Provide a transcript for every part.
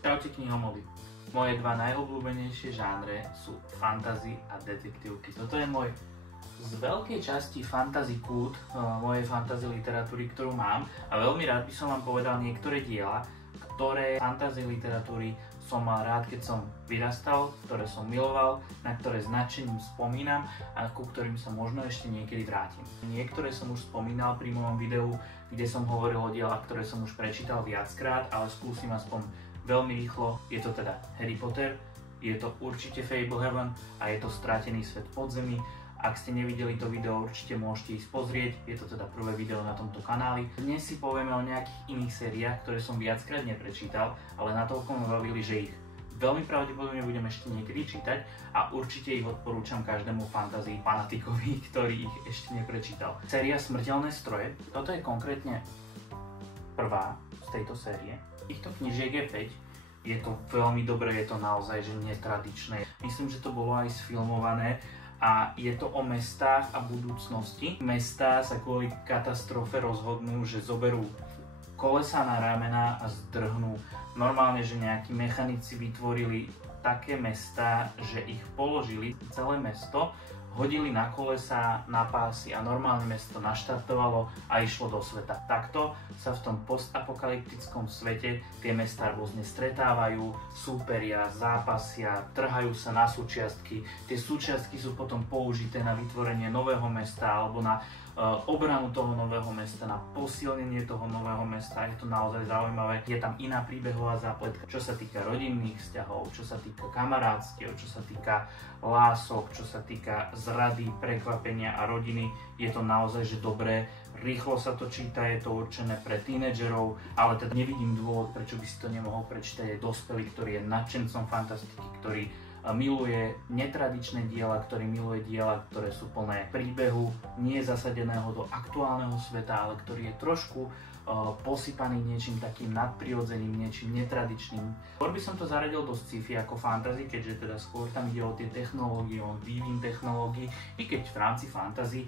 Čaute knihomody. Moje dva najobľúbenejšie žánre sú fantasy a detektívky. Toto je môj z veľkej časti fantasy kult mojej fantasy literatúry, ktorú mám, a veľmi rád by som vám povedal niektoré diela, ktoré fantasy literatúry som mal rád, keď som vyrastal, ktoré som miloval, na ktoré značením spomínam a ku ktorým sa možno ešte niekedy vrátim. Niektoré som už spomínal pri mojom videu, kde som hovoril o dielach, ktoré som už prečítal viackrát, ale skúsim aspoň veľmi rýchlo. Je to teda Harry Potter, je to určite Fablehaven a je to Stratený svet podzemí. Ak ste nevideli to video, určite môžete ísť pozrieť, je to teda prvé video na tomto kanáli. Dnes si povieme o nejakých iných sériách, ktoré som viackrát neprečítal, ale natoľko ma bavili, že ich veľmi pravdepodobne budem ešte niekedy čítať a určite ich odporúčam každému fantasy fanatikovi, ktorý ich ešte neprečítal. Séria Smrteľné stroje, toto je konkrétne prvá z tejto série. Týchto knižiek je 5, je to veľmi dobré, je to naozaj že netradičné. Myslím, že to bolo aj sfilmované a je to o mestách a budúcnosti. Mestá sa kvôli katastrofe rozhodnú, že zoberú kolesá na ramena a zdrhnú. Normálne, že nejakí mechanici vytvorili také mestá, že ich položili celé mesto, hodili na kolesá, na pásy a normálne mesto naštartovalo a išlo do sveta. Takto sa v tom postapokalyptickom svete tie mestá rôzne stretávajú, súperia, zápasia, trhajú sa na súčiastky. Tie súčiastky sú potom použité na vytvorenie nového mesta alebo na obranu toho nového mesta, na posilnenie toho nového mesta. Je to naozaj zaujímavé. Je tam iná príbehová zápletka, čo sa týka rodinných vzťahov, čo sa týka kamarátstiev, čo sa týka lások, čo sa týka zrady, prekvapenia a rodiny. Je to naozaj že dobré. Rýchlo sa to číta, je to určené pre tínedžerov, ale teda nevidím dôvod, prečo by si to nemohol prečítať aj dospelý, ktorý je nadšencom fantastiky, ktorý miluje netradičné diela, ktorý miluje diela, ktoré sú plné príbehu, nie zasadeného do aktuálneho sveta, ale ktorý je trošku posypaný niečím takým nadprirodzeným, niečím netradičným. Skôr by som to zaradil do sci-fi ako fantasy, keďže teda skôr tam ide o tie technológie, o vývin technológií, i keď v rámci fantasy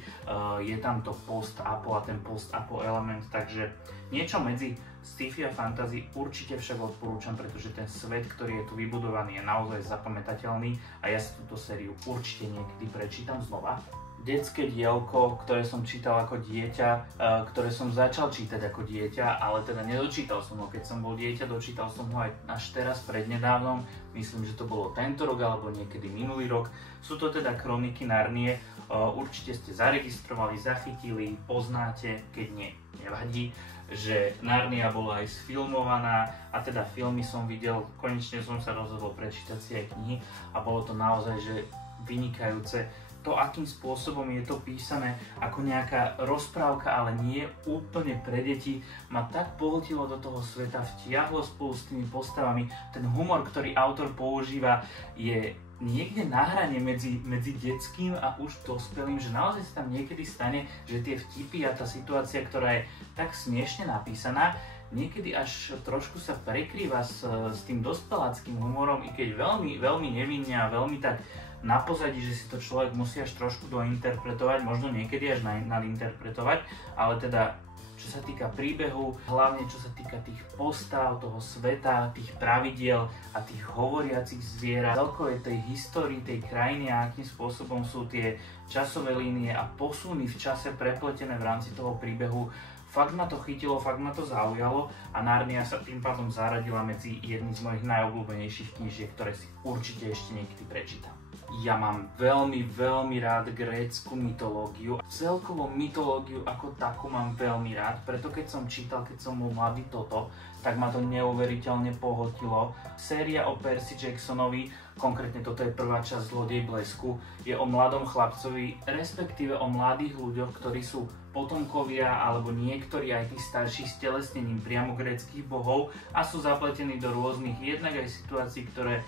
je tam to post-apo a ten post-apo element, takže niečo medzi sci-fi a fantasy určite však odporúčam, pretože ten svet, ktorý je tu vybudovaný, je naozaj zapamätateľný a ja si túto sériu určite niekedy prečítam znova. Detské dielko, ktoré som čítal ako dieťa, ktoré som začal čítať ako dieťa, ale teda nedočítal som ho, keď som bol dieťa, dočítal som ho aj až teraz prednedávnom, myslím, že to bolo tento rok alebo niekedy minulý rok. Sú to teda Kroniky Narnie, určite ste zaregistrovali, zachytili, poznáte, keď nie, nevadí, že Narnia bola aj sfilmovaná a teda filmy som videl, konečne som sa rozhodol prečítať si aj knihy a bolo to naozaj že vynikajúce. To, akým spôsobom je to písané ako nejaká rozprávka, ale nie úplne pre deti, ma tak pohltilo do toho sveta, vtiahlo spolu s tými postavami. Ten humor, ktorý autor používa, je niekde na hrane medzi detským a už dospelým, že naozaj sa tam niekedy stane, že tie vtipy a tá situácia, ktorá je tak smiešne napísaná, niekedy až trošku sa prekrýva s tým dospeláckým humorom, i keď veľmi, veľmi nevinne a veľmi tak na pozadí, že si to človek musí až trošku dointerpretovať, možno niekedy až nadinterpretovať, ale teda čo sa týka príbehu, hlavne čo sa týka tých postav, toho sveta, tých pravidiel a tých hovoriacich zvierat, celkovej tej histórii tej krajiny a akým spôsobom sú tie časové línie a posuny v čase prepletené v rámci toho príbehu. Fakt ma to chytilo, fakt ma to zaujalo a Narnia sa tým pádom zaradila medzi jedny z mojich najobľúbenejších knížiek, ktoré si určite ešte niekedy prečítam. Ja mám veľmi, veľmi rád grécku mytológiu. Celkovo mytológiu ako takú mám veľmi rád, preto keď som čítal, keď som bol mladý toto, tak ma to neuveriteľne pohltilo. Séria o Percy Jacksonovi, konkrétne toto je prvá časť Zlodej blesku, je o mladom chlapcovi, respektíve o mladých ľuďoch, ktorí sú potomkovia alebo niektorí aj tí starší s telesnením priamo gréckych bohov a sú zapletení do rôznych jednak aj situácií, ktoré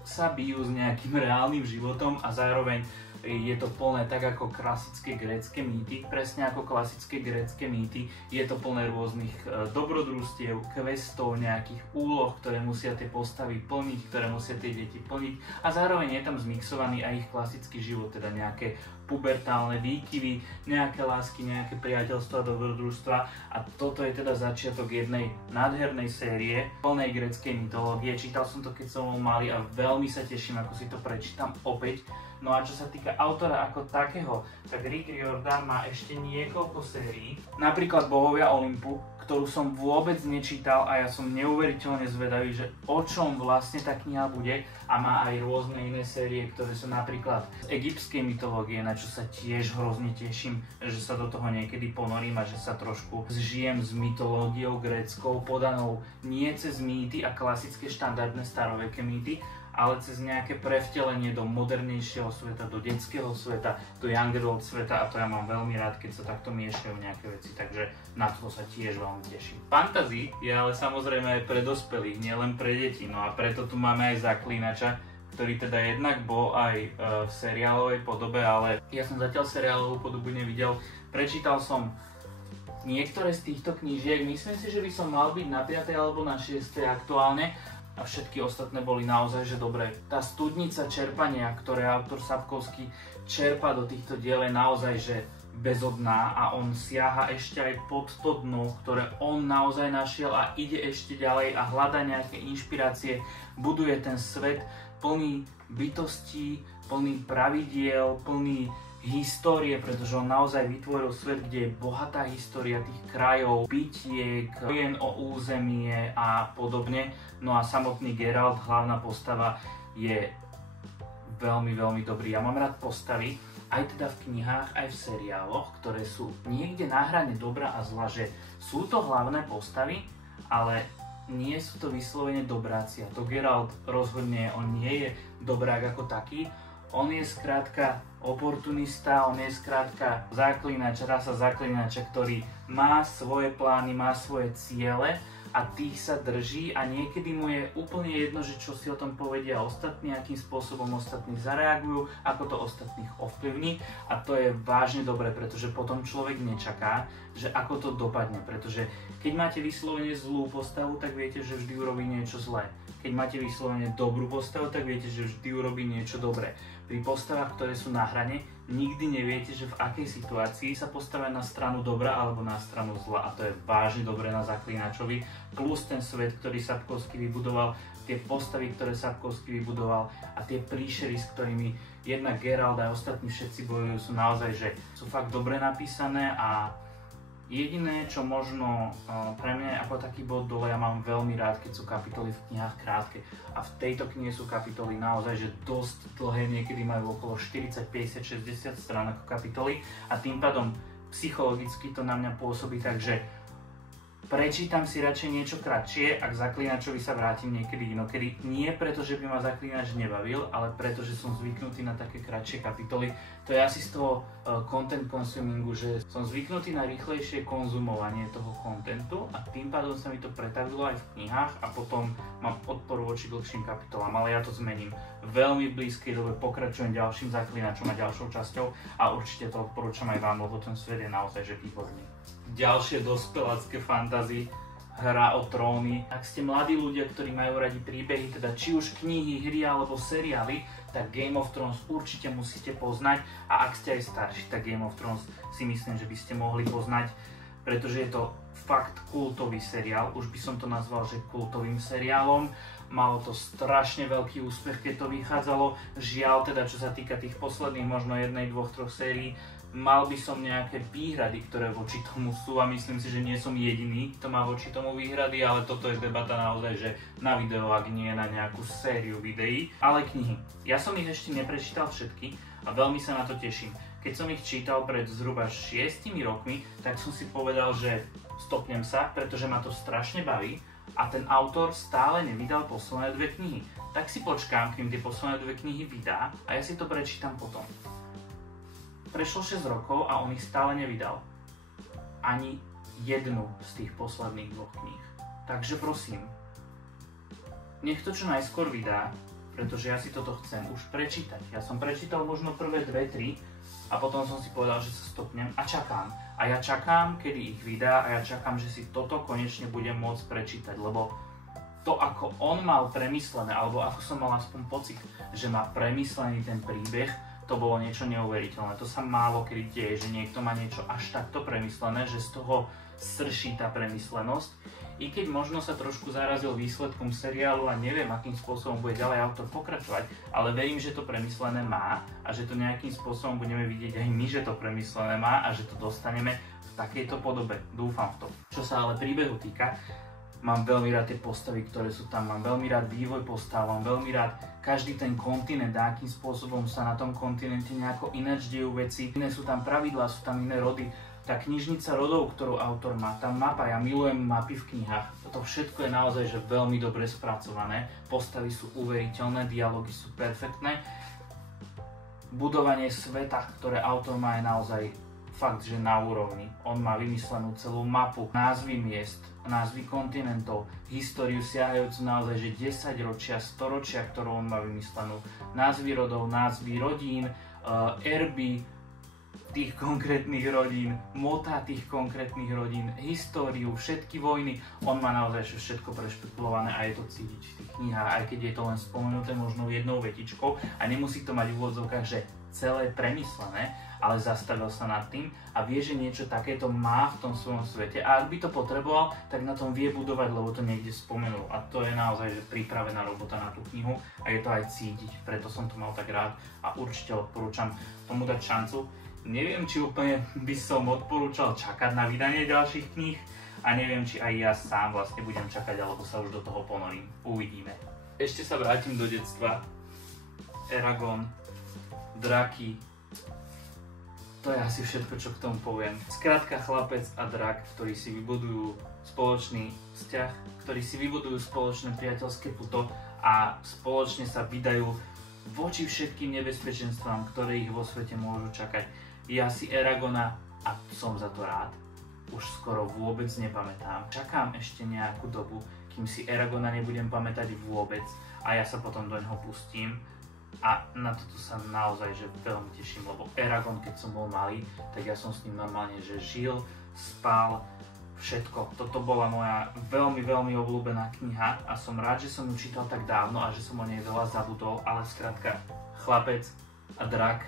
sa bijú s nejakým reálnym životom a zároveň je to plné tak ako klasické grécke mýty, presne ako klasické grécke mýty, je to plné rôznych dobrodružstiev, questov, nejakých úloh, ktoré musia tie postavy plniť, ktoré musia tie deti plniť a zároveň je tam zmixovaný aj ich klasický život, teda nejaké pubertálne výkyvy, nejaké lásky, nejaké priateľstva, dobrodružstva a toto je teda začiatok jednej nádhernej série plnej gréckej mytológie. Čítal som to, keď som bol malý a veľmi sa teším, ako si to prečítam opäť. No a čo sa týka autora ako takého, tak Rick Riordan má ešte niekoľko sérií, napríklad Bohovia Olympu, ktorú som vôbec nečítal a ja som neuveriteľne zvedavý, že o čom vlastne tá kniha bude, a má aj rôzne iné série, ktoré sú napríklad z egyptskej mytológie, na čo sa tiež hrozne teším, že sa do toho niekedy ponorím a že sa trošku zžijem s mytológiou gréckou, podanou nie cez mýty a klasické štandardné staroveké mýty, ale cez nejaké prevtelenie do modernejšieho sveta, do detského sveta, do young adult sveta, a to ja mám veľmi rád, keď sa takto miešajú nejaké veci, takže na to sa tiež veľmi teším. Fantasy je ale samozrejme aj pre dospelých, nielen pre deti, no a preto tu máme aj Zaklínača, ktorý teda jednak bol aj v seriálovej podobe, ale ja som zatiaľ seriálovú podobu nevidel. Prečítal som niektoré z týchto knížiek, myslím si, že by som mal byť na 5. alebo na 6. aktuálne, a všetky ostatné boli naozaj že dobré. Tá studnica čerpania, ktoré autor Sapkowski čerpa do týchto diel, je naozaj že bezodná a on siaha ešte aj pod to dno, ktoré on naozaj našiel a ide ešte ďalej a hľada nejaké inšpirácie, buduje ten svet plný bytostí, plný pravidiel, plný histórie, pretože on naozaj vytvoril svet, kde je bohatá história tých krajov, bitiek, vojen o územie a podobne. No a samotný Geralt, hlavná postava, je veľmi, veľmi dobrý. Ja mám rád postavy, aj teda v knihách, aj v seriáloch, ktoré sú niekde na hrane dobra a zla, že sú to hlavné postavy, ale nie sú to vyslovene dobráci. A to Geralt rozhodne, on nie je dobrák ako taký. On je skrátka oportunista, on je skrátka zaklínač, rasa zaklínača, ktorý má svoje plány, má svoje ciele a tých sa drží a niekedy mu je úplne jedno, že čo si o tom povedia ostatní, akým spôsobom ostatní zareagujú, ako to ostatných ovplyvní, a to je vážne dobré, pretože potom človek nečaká, že ako to dopadne, pretože keď máte vyslovene zlú postavu, tak viete, že vždy urobí niečo zlé. Keď máte vyslovene dobrú postavu, tak viete, že vždy urobí niečo dobré. Pri postavách, ktoré sú na hrane, nikdy neviete, že v akej situácii sa postavia na stranu dobra alebo na stranu zla, a to je vážne dobré na Zaklínačovi, plus ten svet, ktorý Sapkowski vybudoval, tie postavy, ktoré Sapkowski vybudoval a tie príšery, s ktorými jednak Geralt a ostatní všetci bojujú, sú naozaj, že sú fakt dobre napísané. A jediné, čo možno pre mňa ako taký bod dole, ja mám veľmi rád, keď sú kapitoly v knihách krátke. A v tejto knihe sú kapitoly naozaj že dosť dlhé, niekedy majú okolo 40, 50, 60 strán ako kapitoly. A tým pádom psychologicky to na mňa pôsobí tak, že prečítam si radšej niečo kratšie a k Zaklínačovi sa vrátim niekedy inokedy. Nie preto, že by ma Zaklínač nebavil, ale preto, že som zvyknutý na také kratšie kapitoly. To je asi z toho content consumingu, že som zvyknutý na rýchlejšie konzumovanie toho contentu a tým pádom sa mi to pretavilo aj v knihách a potom mám odpor voči dlhším kapitolám, ale ja to zmením. Veľmi v blízkej dobe pokračujem ďalším Zaklínačom a ďalšou časťou a určite to odporúčam aj vám, lebo ten svet je naozaj že výborný. Ďalšie dospelácké fantasy, Hra o tróny. Ak ste mladí ľudia, ktorí majú radi príbehy, teda či už knihy, hry alebo seriály, tak Game of Thrones určite musíte poznať, a ak ste aj starší, tak Game of Thrones si myslím, že by ste mohli poznať, pretože je to fakt kultový seriál, už by som to nazval, že kultovým seriálom. Malo to strašne veľký úspech, keď to vychádzalo. Žiaľ, teda čo sa týka tých posledných možno 1, 2, 3 sérií, mal by som nejaké výhrady, ktoré voči tomu sú, a myslím si, že nie som jediný, kto má voči tomu výhrady, ale toto je debata naozaj, že na video, ak nie na nejakú sériu videí. Ale knihy. Ja som ich ešte neprečítal všetky a veľmi sa na to teším. Keď som ich čítal pred zhruba 6 rokmi, tak som si povedal, že stopnem sa, pretože ma to strašne baví a ten autor stále nevydal posledné 2 knihy. Tak si počkám, kým tie posledné 2 knihy vydá a ja si to prečítam potom. Prešlo 6 rokov a on ich stále nevydal. Ani jednu z tých posledných 2 kníh. Takže prosím, nech to čo najskôr vydá, pretože ja si toto chcem už prečítať. Ja som prečítal možno prvé 2, 3 a potom som si povedal, že sa stopnem a čakám. A ja čakám, kedy ich vydá, a ja čakám, že si toto konečne budem môcť prečítať, lebo to, ako on mal premyslené, alebo ako som mal aspoň pocit, že má premyslený ten príbeh, to bolo niečo neuveriteľné. To sa málo kedy deje, že niekto má niečo až takto premyslené, že z toho srší tá premyslenosť. I keď možno sa trošku zarazil výsledkom seriálu a neviem, akým spôsobom bude ďalej autor pokračovať, ale verím, že to premyslené má a že to nejakým spôsobom budeme vidieť aj my, že to premyslené má a že to dostaneme v takejto podobe. Dúfam v to. Čo sa ale príbehu týka, mám veľmi rád tie postavy, ktoré sú tam, mám veľmi rád vývoj postav, mám veľmi rád každý ten kontinent, akým spôsobom sa na tom kontinente nejako ináč dejú veci. Iné sú tam pravidlá, sú tam iné rody. Tá knižnica rodov, ktorú autor má, tá mapa, ja milujem mapy v knihách. Toto všetko je naozaj že veľmi dobre spracované. Postavy sú uveriteľné, dialógy sú perfektné. Budovanie sveta, ktoré autor má, je naozaj fakt, že na úrovni. On má vymyslenú celú mapu, názvy miest, názvy kontinentov, históriu siahajúcu naozaj, že 10 ročia, storočia, ktorú on má vymyslenú, názvy rodov, názvy rodín, erby tých konkrétnych rodín, motá tých konkrétnych rodín, históriu, všetky vojny. On má naozaj všetko prešpekulované a je to cítiť v tých knihách, aj keď je to len spomenuté možno jednou vetičkou a nemusí to mať v úvodzovkách, že celé premyslené, ale zastavil sa nad tým a vie, že niečo takéto má v tom svojom svete a ak by to potreboval, tak na tom vie budovať, lebo to niekde spomenul a to je naozaj že pripravená robota na tú knihu a je to aj cítiť, preto som to mal tak rád a určite odporúčam tomu dať šancu. Neviem, či úplne by som odporúčal čakať na vydanie ďalších kníh a neviem, či aj ja sám vlastne budem čakať, alebo sa už do toho ponorím. Uvidíme. Ešte sa vrátim do detstva. Eragon, draky. To je asi všetko, čo k tomu poviem. Skrátka chlapec a drak, ktorí si vybudujú spoločný vzťah, ktorí si vybudujú spoločné priateľské puto a spoločne sa vydajú voči všetkým nebezpečenstvám, ktoré ich vo svete môžu čakať. Ja si Eragona, a som za to rád, už skoro vôbec nepamätám. Čakám ešte nejakú dobu, kým si Eragona nebudem pamätať vôbec a ja sa potom do neho pustím. A na toto sa naozaj že veľmi teším, lebo Eragon, keď som bol malý, tak ja som s ním normálne že žil, spal, všetko. Toto bola moja veľmi, veľmi obľúbená kniha a som rád, že som ju čítal tak dávno a že som o nej veľa zabudol, ale skrátka chlapec a drak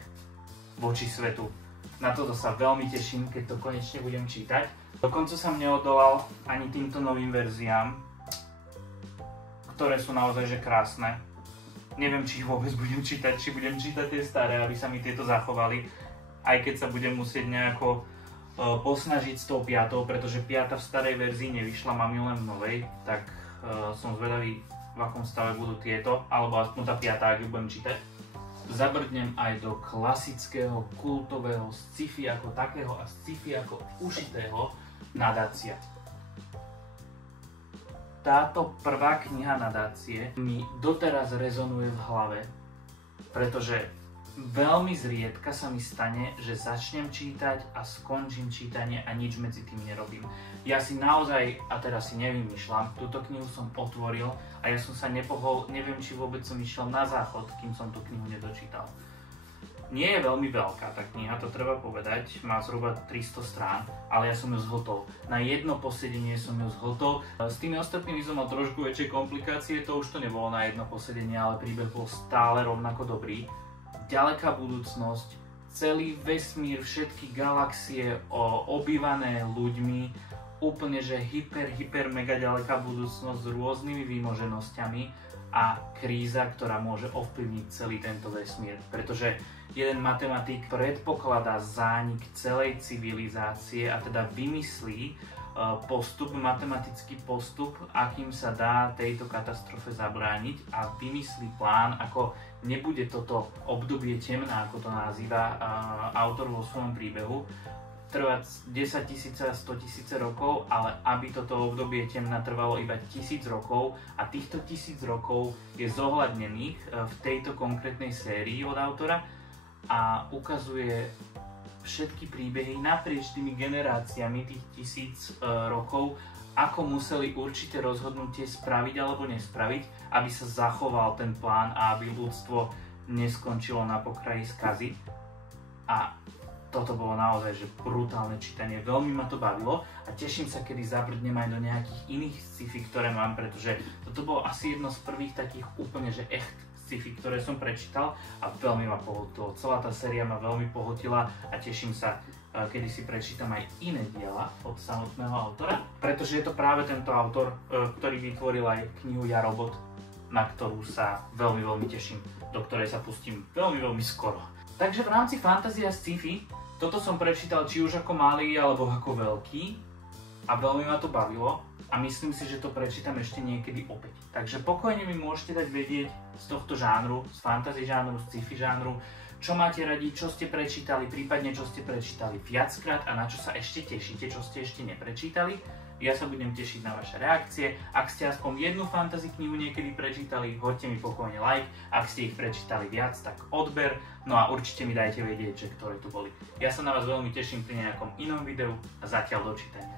voči svetu. Na toto sa veľmi teším, keď to konečne budem čítať. Dokonca som neodolal ani týmto novým verziám, ktoré sú naozaj že krásne. Neviem, či ich vôbec budem čítať, či budem čítať tie staré, aby sa mi tieto zachovali, aj keď sa budem musieť nejako posnažiť s tou 5, pretože 5 v starej verzii nevyšla, mám ju len v novej, tak som zvedavý, v akom stave budú tieto, alebo aspoň tá 5, ak ju budem čítať. Zabrdnem aj do klasického, kultového sci-fi ako takého a sci-fi ako ušitého Nadácia. Táto prvá kniha Nadácie mi doteraz rezonuje v hlave, pretože veľmi zriedka sa mi stane, že začnem čítať a skončím čítanie a nič medzi tým nerobím. Ja si naozaj, a teraz si nevymýšľam, túto knihu som otvoril a ja som sa nepohol, neviem, či vôbec som išiel na záchod, kým som tú knihu nedočítal. Nie je veľmi veľká tá kniha, to treba povedať, má zhruba 300 strán, ale ja som ju zhotol. Na jedno posedenie som ju zhotol. S tými ostatnými som mal trošku väčšie komplikácie, to už to nebolo na jedno posedenie, ale príbeh bol stále rovnako dobrý. Ďaleká budúcnosť, celý vesmír, všetky galaxie obývané ľuďmi, úplne že hyper mega ďaleká budúcnosť s rôznymi výmoženosťami a kríza, ktorá môže ovplyvniť celý tento vesmír. Pretože jeden matematik predpokladá zánik celej civilizácie a teda vymyslí matematický postup, akým sa dá tejto katastrofe zabrániť a vymyslí plán, ako nebude toto obdobie temná, ako to nazýva autor vo svojom príbehu, trvať 10 000 a 100 000 rokov, ale aby toto obdobie temna trvalo iba 1000 rokov a týchto 1000 rokov je zohľadnených v tejto konkrétnej sérii od autora a ukazuje všetky príbehy naprieč tými generáciami tých 1000 rokov, ako museli určité rozhodnutie spraviť alebo nespraviť, aby sa zachoval ten plán a aby ľudstvo neskončilo na pokraji skazy. A toto bolo naozaj že brutálne čítanie, veľmi ma to bavilo a teším sa, kedy zabrdnem aj do nejakých iných sci-fi, ktoré mám, pretože toto bolo asi jedno z prvých takých úplne že echt sci-fi, ktoré som prečítal a veľmi ma pohltilo. Celá tá séria ma veľmi pohltila a teším sa, kedy si prečítam aj iné diela od samotného autora, pretože je to práve tento autor, ktorý vytvoril aj knihu Ja robot, na ktorú sa veľmi, veľmi teším, do ktorej sa pustím veľmi, veľmi skoro. Takže v rámci fantasy a sci-fi toto som prečítal či už ako malý alebo ako veľký a veľmi ma to bavilo a myslím si, že to prečítam ešte niekedy opäť. Takže pokojne mi môžete dať vedieť z tohto žánru, z fantasy žánru, z sci-fi žánru, čo máte radi, čo ste prečítali, prípadne čo ste prečítali viackrát a na čo sa ešte tešíte, čo ste ešte neprečítali. Ja sa budem tešiť na vaše reakcie. Ak ste aspoň jednu fantasy knihu niekedy prečítali, hoďte mi pokojne like. Ak ste ich prečítali viac, tak odber. No a určite mi dajte vedieť, že ktoré tu boli. Ja sa na vás veľmi teším pri nejakom inom videu a zatiaľ dočítania.